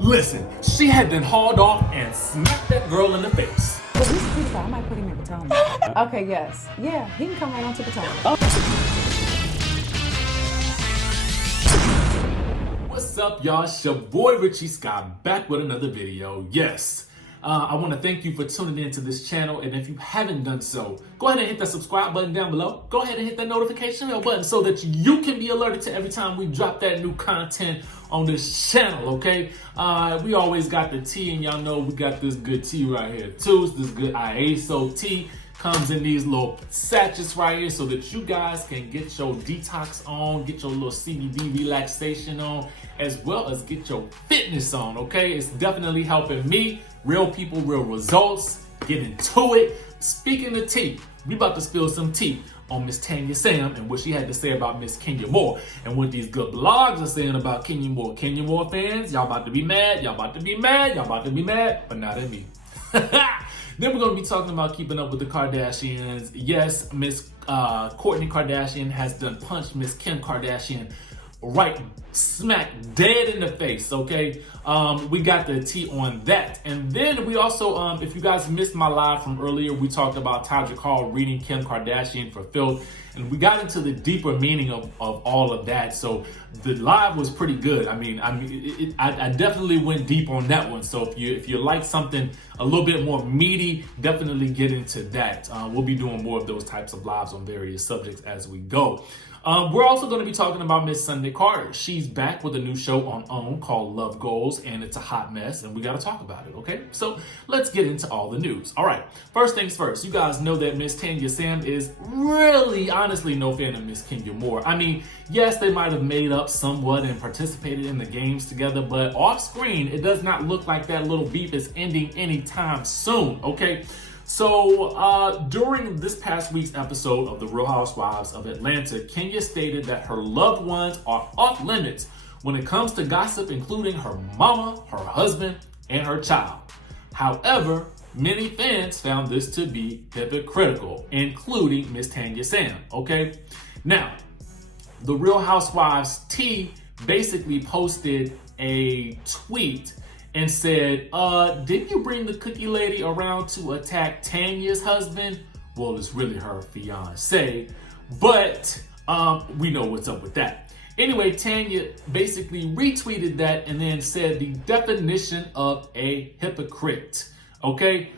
Listen, she had been hauled off and smacked that girl in the face. But he's a pretty guy. I might put him in Potomac. Okay, yes. Yeah, he can come right on to Potomac. What's up, y'all? It's your boy Richie Scott back with another video. Yes, I want to thank you for tuning in to this channel, and if you haven't done so, go ahead and hit that subscribe button down below. Go ahead and hit that notification bell button so that you can be alerted to every time we drop that new content on this channel, okay? We always got the tea, and y'all know we got this good tea right here too. It's this good ISO tea. Comes in these little sachets right here so that you guys can get your detox on, get your little CBD relaxation on, as well as get your fitness on, okay? It's definitely helping me. Real people, real results. Get into it. Speaking of tea, we about to spill some tea on Miss Tanya Sam and what she had to say about Miss Kenya Moore and what these good blogs are saying about Kenya Moore. Kenya Moore fans, y'all about to be mad, y'all about to be mad, y'all about to be mad, but not at me. Then we're going to be talking about keeping up with the Kardashians. Yes, Miss Kourtney Kardashian has done punched Miss Kim Kardashian right smack dead in the face, okay? We got the tea on that. And then we also, if you guys missed my live from earlier, we talked about Taraji Hall reading Kim Kardashian for filth. And we got into the deeper meaning of all of that. So the live was pretty good. I definitely went deep on that one. So if you like something a little bit more meaty, definitely get into that. We'll be doing more of those types of lives on various subjects as we go. We're also going to be talking about Miss Sunday Carter. She's back with a new show on OWN called Love Goals, and it's a hot mess, and we got to talk about it, okay? So let's get into all the news. All right, first things first. You guys know that Miss Tanya Sam is really, honestly, no fan of Miss Kenya Moore. I mean, yes, they might have made up somewhat and participated in the games together, but off screen, it does not look like that little beef is ending anytime soon, okay? So during this past week's episode of the Real Housewives of Atlanta, Kenya stated that her loved ones are off limits when it comes to gossip, including her mama, her husband, and her child. However, many fans found this to be hypocritical, including Miss Tanya Sam, okay? Now, the Real Housewives T basically posted a tweet and said, didn't you bring the cookie lady around to attack Tanya's husband? Well, it's really her fiance, but we know what's up with that. Anyway, Tanya basically retweeted that and then said the definition of a hypocrite, okay?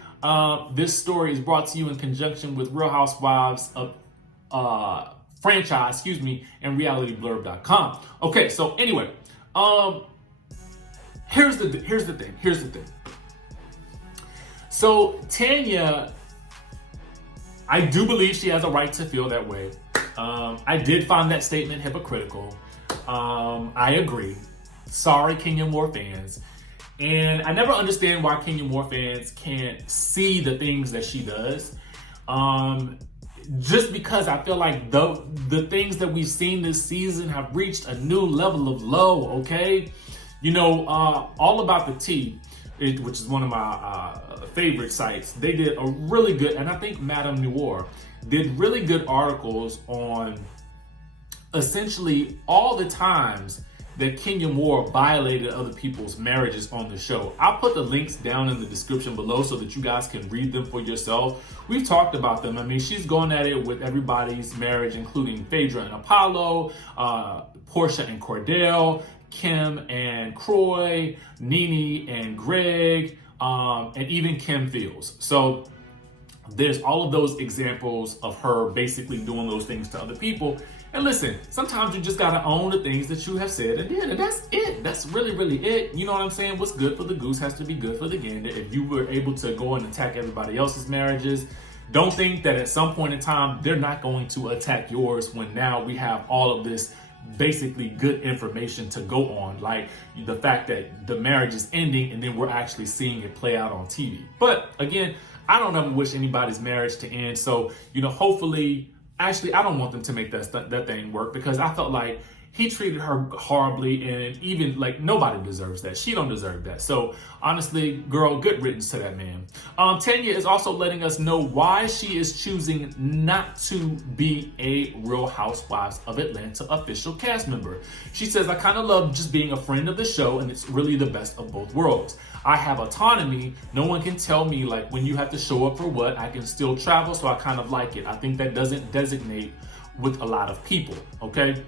This story is brought to you in conjunction with Real Housewives of franchise, and realityblurb.com. Okay, so anyway, Here's the thing. So Tanya, I do believe she has a right to feel that way. I did find that statement hypocritical. I agree. Sorry, Kenya Moore fans. And I never understand why Kenya Moore fans can't see the things that she does. Just because I feel like the things that we've seen this season have reached a new level of low, okay? You know, All About the Tea, which is one of my favorite sites, they did a really good, and I think Madame Noir did really good articles on essentially all the times that Kenya Moore violated other people's marriages on the show. I'll put the links down in the description below so that you guys can read them for yourself. We've talked about them. I mean, she's gone at it with everybody's marriage, including Phaedra and Apollo, Porsha and Cordell, Kim and Khloe, Nene and Greg, and even Kim Fields. So there's all of those examples of her basically doing those things to other people. And listen, sometimes you just gotta own the things that you have said and did, and that's it. That's really, really it. You know what I'm saying? What's good for the goose has to be good for the gander. If you were able to go and attack everybody else's marriages, don't think that at some point in time, they're not going to attack yours when now we have all of this basically good information to go on, like the fact that the marriage is ending and then we're actually seeing it play out on TV. But again, I don't ever wish anybody's marriage to end. So, you know, hopefully, actually, I don't want them to make that thing work because I felt like he treated her horribly, and even like nobody deserves that. She don't deserve that. So honestly, girl, good riddance to that man. Tanya is also letting us know why she is choosing not to be a Real Housewives of Atlanta official cast member. She says, I kind of love just being a friend of the show, and it's really the best of both worlds. I have autonomy. No one can tell me like when you have to show up or what. I can still travel, so I kind of like it. I think that doesn't designate with a lot of people, okay?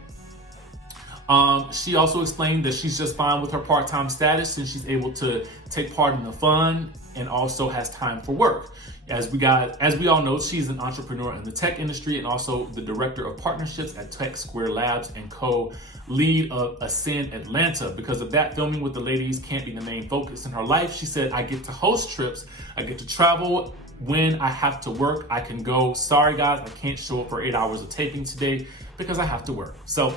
She also explained that she's just fine with her part-time status since she's able to take part in the fun and also has time for work. As we all know, she's an entrepreneur in the tech industry and also the director of partnerships at Tech Square Labs and co-lead of Ascend Atlanta. Because of that, filming with the ladies can't be the main focus in her life. She said, I get to host trips, I get to travel. When I have to work, I can go. Sorry guys, I can't show up for 8 hours of taping today because I have to work. So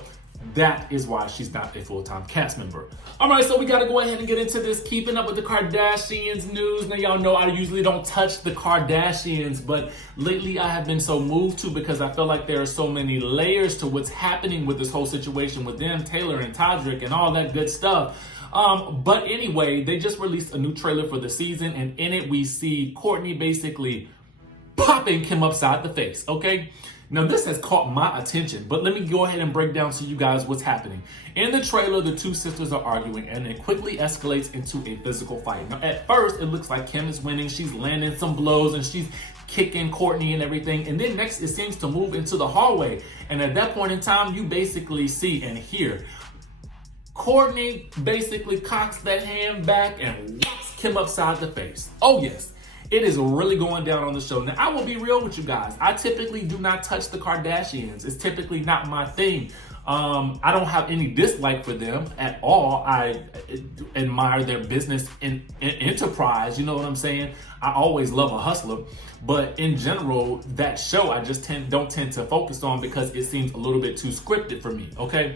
that is why she's not a full-time cast member. All right, so we got to go ahead and get into this Keeping Up with the Kardashians news. Now, y'all know I usually don't touch the Kardashians, but lately I have been so moved to because I feel like there are so many layers to what's happening with this whole situation with them, Taylor and Todrick and all that good stuff. But anyway, they just released a new trailer for the season, and in it we see Kourtney basically popping Kim upside the face, okay? Now, this has caught my attention, but let me go ahead and break down to you guys what's happening. In the trailer, the two sisters are arguing, and it quickly escalates into a physical fight. Now, at first, it looks like Kim is winning. She's landing some blows, and she's kicking Kourtney and everything. And then next, it seems to move into the hallway. And at that point in time, you basically see and hear Kourtney basically cocks that hand back and whacks Kim upside the face. Oh, yes. It is really going down on the show. Now, I will be real with you guys. I typically do not touch the Kardashians. It's typically not my thing. I don't have any dislike for them at all. I admire their business and enterprise. You know what I'm saying? I always love a hustler. But in general, that show I just don't tend to focus on because it seems a little bit too scripted for me, okay?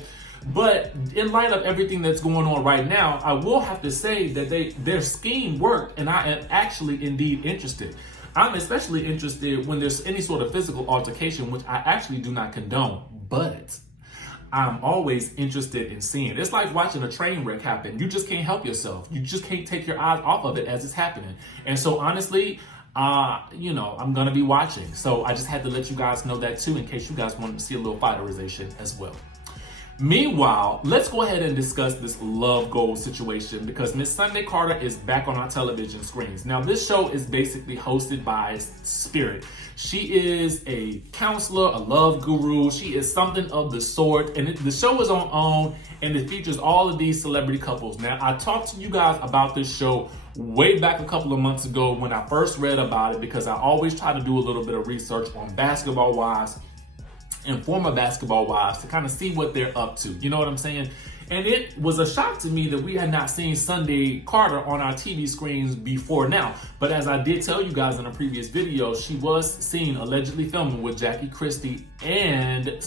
But in light of everything that's going on right now, I will have to say that their scheme worked, and I am actually indeed interested. I'm especially interested when there's any sort of physical altercation, which I actually do not condone, but I'm always interested in seeing. It's like watching a train wreck happen. You just can't help yourself. You just can't take your eyes off of it as it's happening. And so honestly, I'm gonna be watching. So I just had to let you guys know that too, in case you guys wanted to see a little fighterization as well. Meanwhile, let's go ahead and discuss this love goal situation because Miss Sunday Carter is back on our television screens. Now, this show is basically hosted by Spirit. She is a counselor, a love guru. She is something of the sort. And the show is on OWN, and it features all of these celebrity couples. Now, I talked to you guys about this show way back a couple of months ago when I first read about it because I always try to do a little bit of research on basketball wives and former basketball wives to kind of see what they're up to. You know what I'm saying? And it was a shock to me that we had not seen Sunday Carter on our TV screens before now. But as I did tell you guys in a previous video, she was seen allegedly filming with Jackie Christie and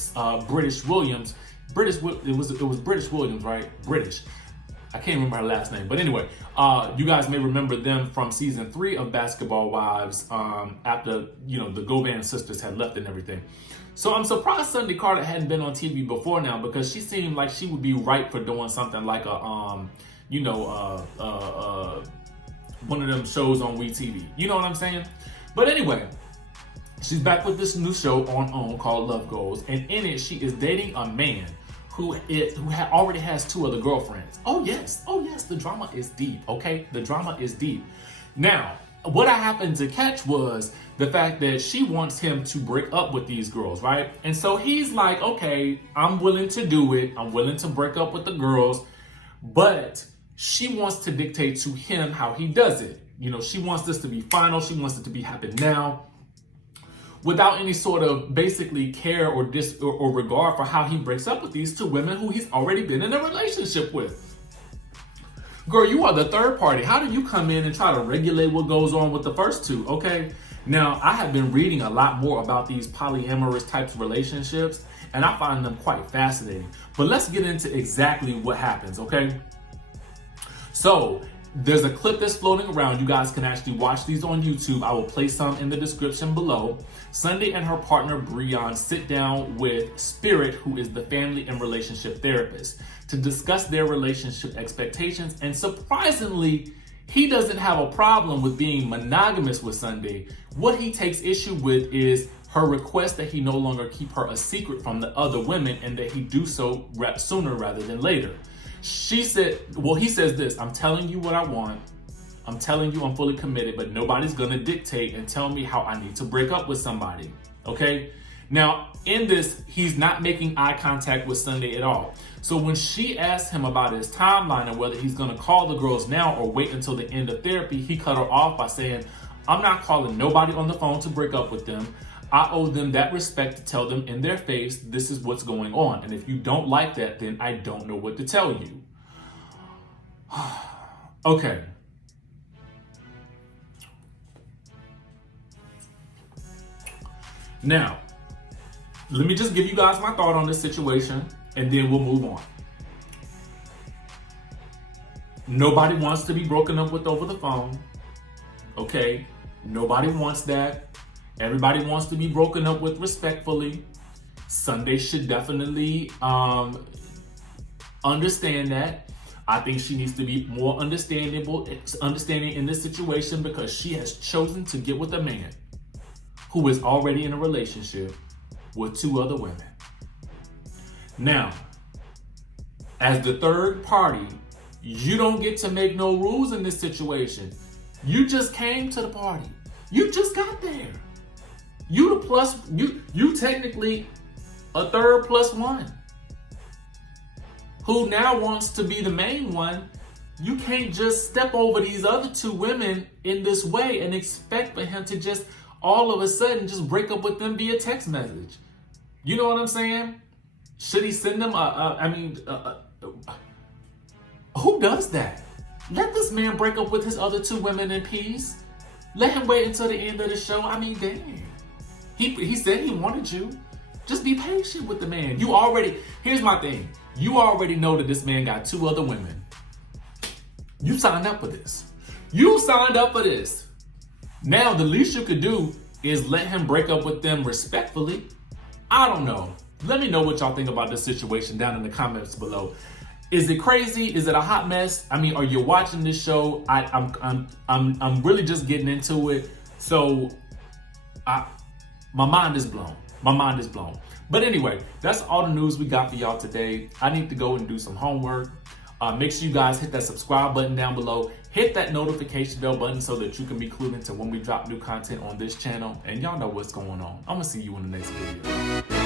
British Williams. It was British Williams, right? British. I can't remember her last name. But anyway, you guys may remember them from season 3 of Basketball Wives after, the Govan sisters had left and everything. So I'm surprised Sunday Carter hadn't been on TV before now because she seemed like she would be ripe for doing something like one of them shows on WeTV. You know what I'm saying? But anyway, she's back with this new show on OWN called Love Goals. And in it, she is dating a man who already has 2 other girlfriends. Oh yes, the drama is deep, okay? The drama is deep. Now, what I happened to catch was the fact that she wants him to break up with these girls, right? And so he's like, okay, I'm willing to do it. I'm willing to break up with the girls, but she wants to dictate to him how he does it. She wants this to be final. She wants it to be happen now without any sort of basically care or regard for how he breaks up with these 2 women who he's already been in a relationship with. Girl, you are the third party. How do you come in and try to regulate what goes on with the first 2, okay? Now, I have been reading a lot more about these polyamorous types of relationships, and I find them quite fascinating. But let's get into exactly what happens, okay? So, There's a clip that's floating around. You guys can actually watch these on YouTube. I will place some in the description below. Sundy and her partner Breon sit down with Spirit, who is the family and relationship therapist, to discuss their relationship expectations. And surprisingly, he doesn't have a problem with being monogamous with Sundy. What he takes issue with is her request that he no longer keep her a secret from the other women and that he do so sooner rather than later. She said, well, he says this: I'm telling you what I want. I'm telling you I'm fully committed, but nobody's gonna dictate and tell me how I need to break up with somebody, okay? Now, in this, he's not making eye contact with Sunday at all. So when she asked him about his timeline and whether he's gonna call the girls now or wait until the end of therapy, he cut her off by saying, I'm not calling nobody on the phone to break up with them. I owe them that respect to tell them in their face, this is what's going on. And if you don't like that, then I don't know what to tell you. Okay. Now, let me just give you guys my thought on this situation and then we'll move on. Nobody wants to be broken up with over the phone. Okay? Nobody wants that. Everybody wants to be broken up with respectfully. Sunday should definitely understand that. I think she needs to be more understanding in this situation because she has chosen to get with a man who is already in a relationship with 2 other women. Now, as the third party, you don't get to make no rules in this situation. You just came to the party. You just got there. You technically a third plus one who now wants to be the main one. You can't just step over these other 2 women in this way and expect for him to just all of a sudden just break up with them via text message. You know what I'm saying? Should he send them who does that? Let this man break up with his other 2 women in peace. Let him wait until the end of the show. I mean, damn. He said he wanted you. Just be patient with the man. Here's my thing. You already know that this man got 2 other women. You signed up for this. You signed up for this. Now, the least you could do is let him break up with them respectfully. I don't know. Let me know what y'all think about this situation down in the comments below. Is it crazy? Is it a hot mess? I mean, are you watching this show? I'm really just getting into it. So my mind is blown. My mind is blown. But anyway, that's all the news we got for y'all today. I need to go and do some homework. Make sure you guys hit that subscribe button down below. Hit that notification bell button so that you can be clued into when we drop new content on this channel. And y'all know what's going on. I'm gonna see you in the next video.